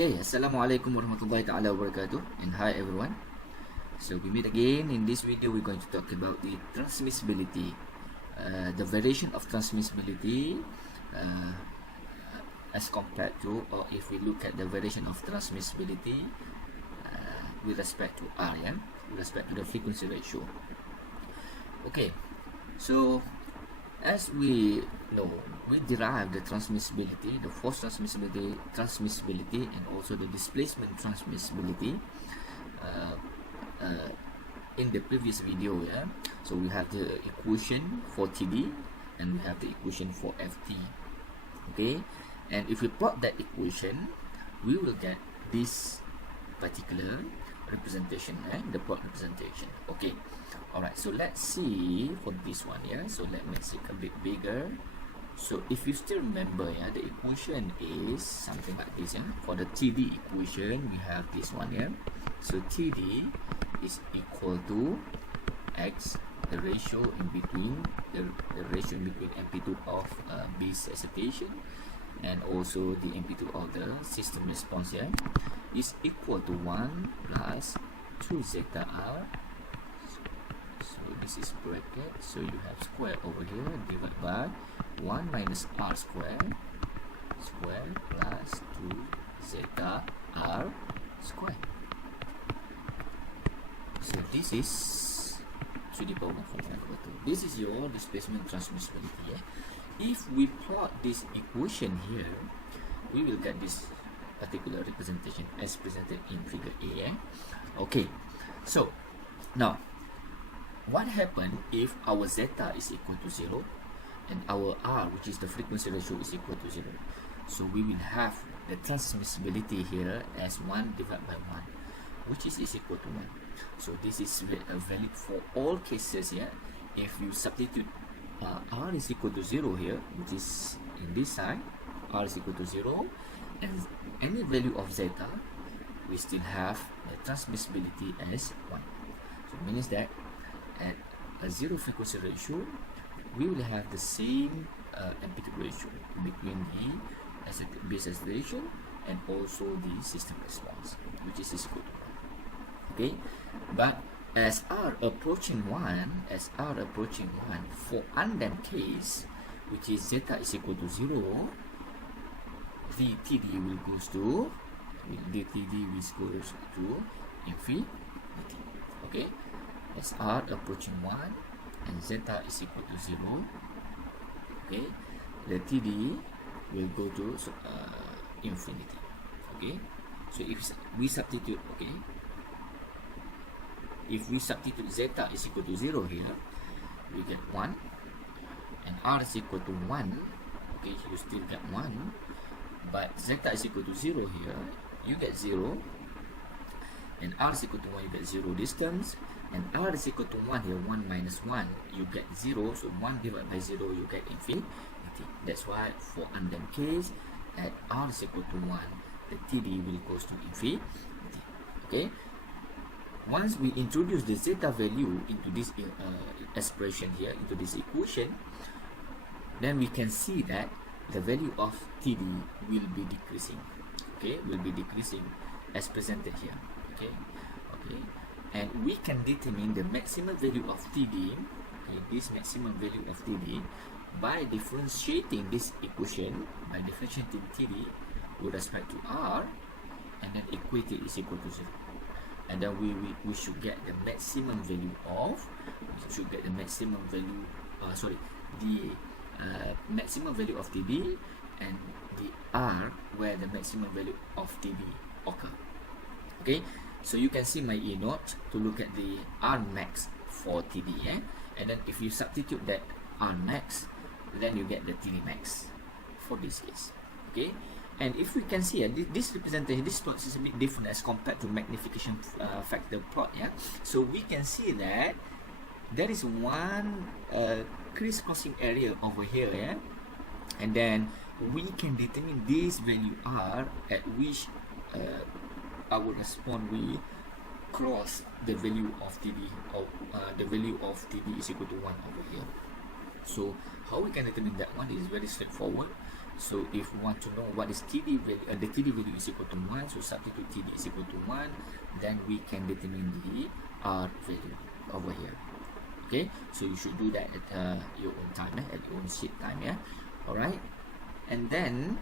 Okay, Assalamualaikum warahmatullahi ta'ala wabarakatuh, and hi everyone. So we meet again. In this video we're going to talk about the transmissibility, the variation of transmissibility as compared to, or if we look at the variation of transmissibility with respect to R, with respect to the frequency ratio. Okay, so as we know, we derive the transmissibility, the force transmissibility, and also the displacement transmissibility in the previous video. So we have the equation for TD and we have the equation for FT. Okay, and if we plot that equation, we will get this particular representation, the plot representation. Okay, all right, so let's see for this one. So let me make it a bit bigger. So if you still remember, the equation is something like this. For the TD equation, we have this one. So TD is equal to X, the ratio in between the ratio in between amplitude of base excitation and also the amplitude of the system response is equal to 1 plus 2 zeta R. So this is bracket, so you have square over here divided by 1 minus R square plus 2 zeta R square. So this is 3 to the power 1/2. This is your displacement transmissibility. If we plot this equation here, we will get this particular representation as presented in figure A. Okay, so now what happens if our zeta is equal to 0 and our R, which is the frequency ratio, is equal to 0? So we will have the transmissibility here as 1 divided by 1, which is equal to 1. So this is valid for all cases. If you substitute R is equal to 0 here, which is in this side, R is equal to 0, and any value of zeta, we still have the transmissibility as 1. So it means that at a 0 frequency ratio, we will have the same amplitude ratio between the base excitation and also the system response, which is equal to 1. Okay, but as R approaching 1, for undamped case, which is zeta is equal to 0, the TD will goes to infinity. Okay, as R approaching 1 and zeta is equal to 0, okay, the TD will go to infinity. Okay, so if we substitute, if we substitute zeta is equal to 0 here, we get 1, and R is equal to 1. Okay, you still get 1, but zeta is equal to 0 here, you get 0, and R is equal to 1, you get 0 distance, and R is equal to 1 here, 1 minus 1, you get 0, so 1 divided by 0, you get infinity. That's why for undamped case, at R is equal to 1, the TD will goes to infinity. Okay, once we introduce the zeta value into this expression here, into this equation, then we can see that the value of TD will be decreasing. Okay, will be decreasing as presented here. Okay, and we can determine the maximum value of TD, this maximum value of TD, by differentiating this equation, by differentiating TD with respect to R, and then equate it is equal to 0. And then we should get the maximum value of, the maximum value of TD and the R where the maximum value of TD occur. Okay, so you can see my E note to look at the R max for TD, and then if you substitute that R max, then you get the TD max for this case. Okay, and if we can see this representation, this plot is a bit different as compared to magnification factor plot. So we can see that there is one crisscrossing area over here, and then we can determine this value R at which our response will cross the value of TD, or the value of TD is equal to 1 over here. So how we can determine that one is very straightforward. So if we want to know what is TD value, the TD value is equal to 1, so substitute TD is equal to 1, then we can determine the R value over here. Okay, so you should do that at your own time, at your own sheet time, yeah. Alright, and then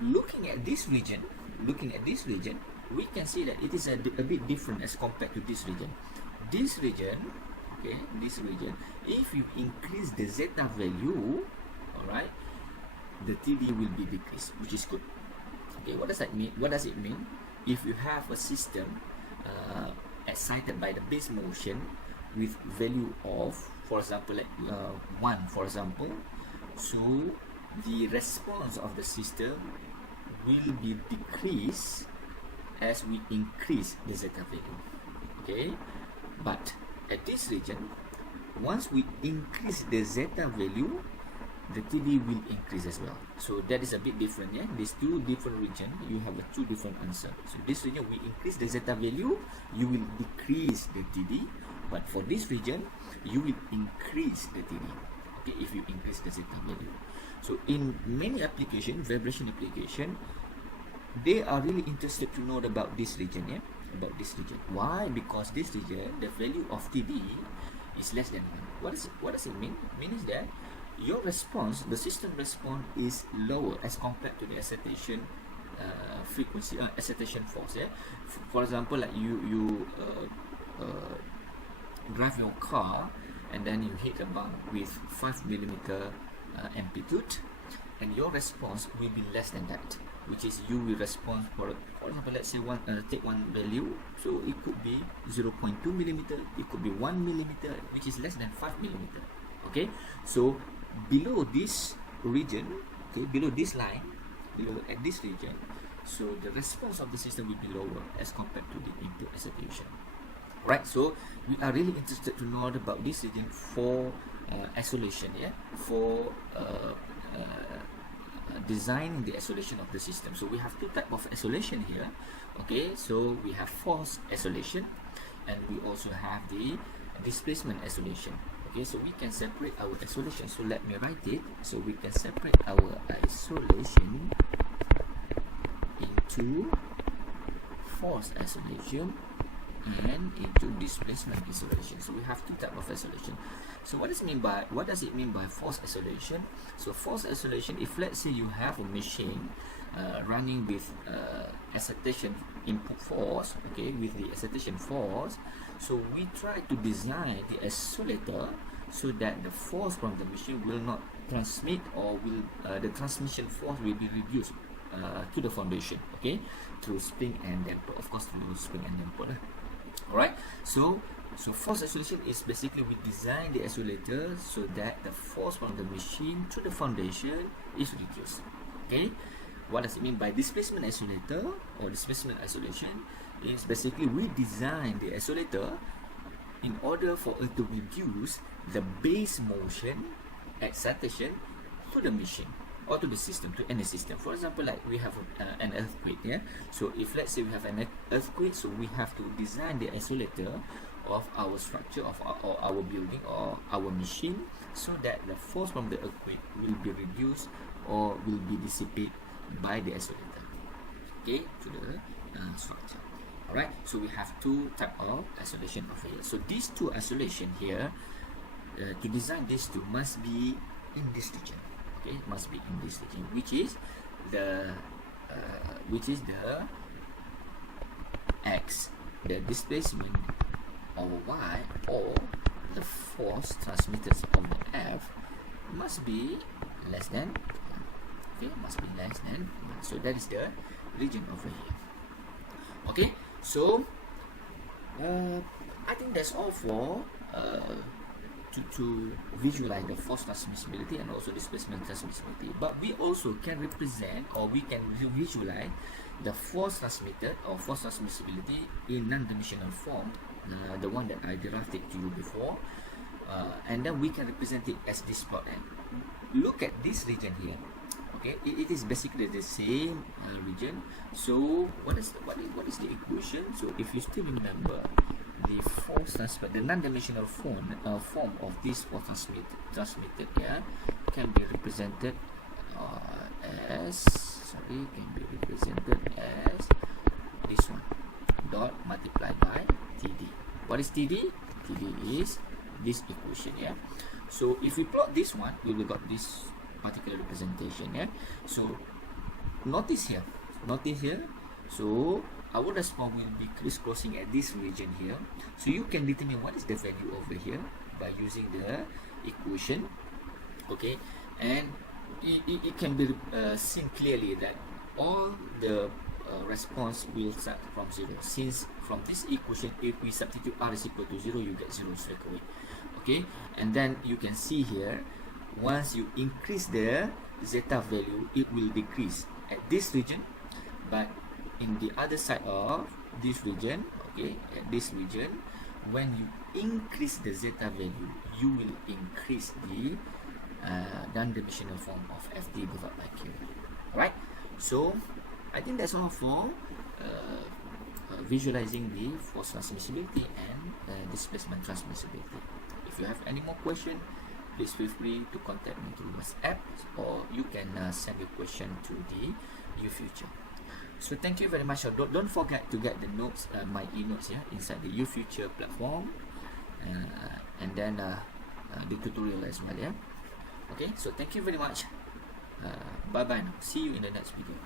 looking at this region, we can see that it is a bit different as compared to this region. This region, okay, if you increase the zeta value, alright, the TD will be decreased, which is good. Okay, what does that mean? What does it mean? If you have a system excited by the base motion with value of, for example, like 1, for example, so the response of the system will be decreased as we increase the zeta value. Okay, but at this region, once we increase the zeta value, the TD will increase as well. So that is a bit different, yeah. These two different regions, you have two different answers. So this region, we increase the zeta value, you will decrease the TD. But for this region, you will increase the TD. Okay, if you increase the zeta value. So in many applications, vibration application, they are really interested to know about this region, yeah. About this region. Why? Because this region, the value of TD is less than 1. What does it mean? It means that your response, the system response, is lower as compared to the excitation frequency, excitation force. Yeah. For example, like you drive your car and then you hit a bump with 5mm amplitude, and your response will be less than that, which is you will respond for example, let's say take one value, so it could be 0.2mm, it could be 1mm, which is less than 5mm. Okay, so below this region, okay, below this line, at this region, so the response of the system will be lower as compared to the input excitation. Right, so we are really interested to know about this region for isolation, yeah, for designing the isolation of the system. So we have two types of isolation here. Okay, so we have force isolation, and we also have the displacement isolation. Okay, so we can separate our isolation. So let me write it. So we can separate our isolation into force isolation and into displacement isolation. So we have two types of isolation. So what does it mean by force isolation? So force isolation, if let's say you have a machine running with excitation input force, okay, with the excitation force, so we try to design the isolator so that the force from the machine will not transmit, or will the transmission force will be reduced to the foundation, okay, through spring and damper, of course through spring and damper. Alright, so force isolation is basically we design the isolator so that the force from the machine to the foundation is reduced. Okay, what does it mean by displacement isolator or displacement isolation? Is basically we design the isolator in order for it to reduce the base motion excitation to the machine or to the system, to any system. For example, like we have an earthquake, yeah. So if let's say we have an earthquake, so we have to design the isolator of our structure, of our building or our machine, so that the force from the earthquake will be reduced or will be dissipated by the isolator, okay, to the structure. Alright, so we have two types of isolation over here. So these two isolation here, to design these two must be in this region. Okay, must be in this region, which is the x, the displacement over y, or the force transmitted over f must be less than 1. Okay, must be less than 1. So that is the region over here. Okay, so I think that's all for to visualize the force transmissibility and also displacement transmissibility. But we also can represent, or we can visualize the force transmitted or force transmissibility in non-dimensional form, the one that I derived it to you before, and then we can represent it as this plot. And look at this region here. Okay, it is basically the same region. So what is the equation? So if you still remember, the force transmitted, the non-dimensional form of this force transmitted, yeah, can be represented represented as this one, dot multiplied by TD. What is TD? TD is this equation, yeah. So if we plot this one, we will got this particular representation, yeah. So notice here. So our response will be crisscrossing at this region here. So you can determine what is the value over here by using the equation, okay. And it can be seen clearly that all the response will start from 0, since from this equation, if we substitute r is equal to 0, you get 0 straight away, okay. And then you can see here, once you increase the zeta value, it will decrease at this region, but in the other side of this region, okay, at this region, when you increase the zeta value, you will increase the non-dimensional form of FT divided by Q. Alright, so I think that's all for visualizing the force transmissibility and displacement transmissibility. If you have any more question, please feel free to contact me through WhatsApp, or you can send your question to the UFuture. So thank you very much. Don't forget to get the notes, my e-notes, yeah, inside the UFuture platform, and then the tutorial as well, yeah. Okay, so thank you very much. Bye bye now. See you in the next video.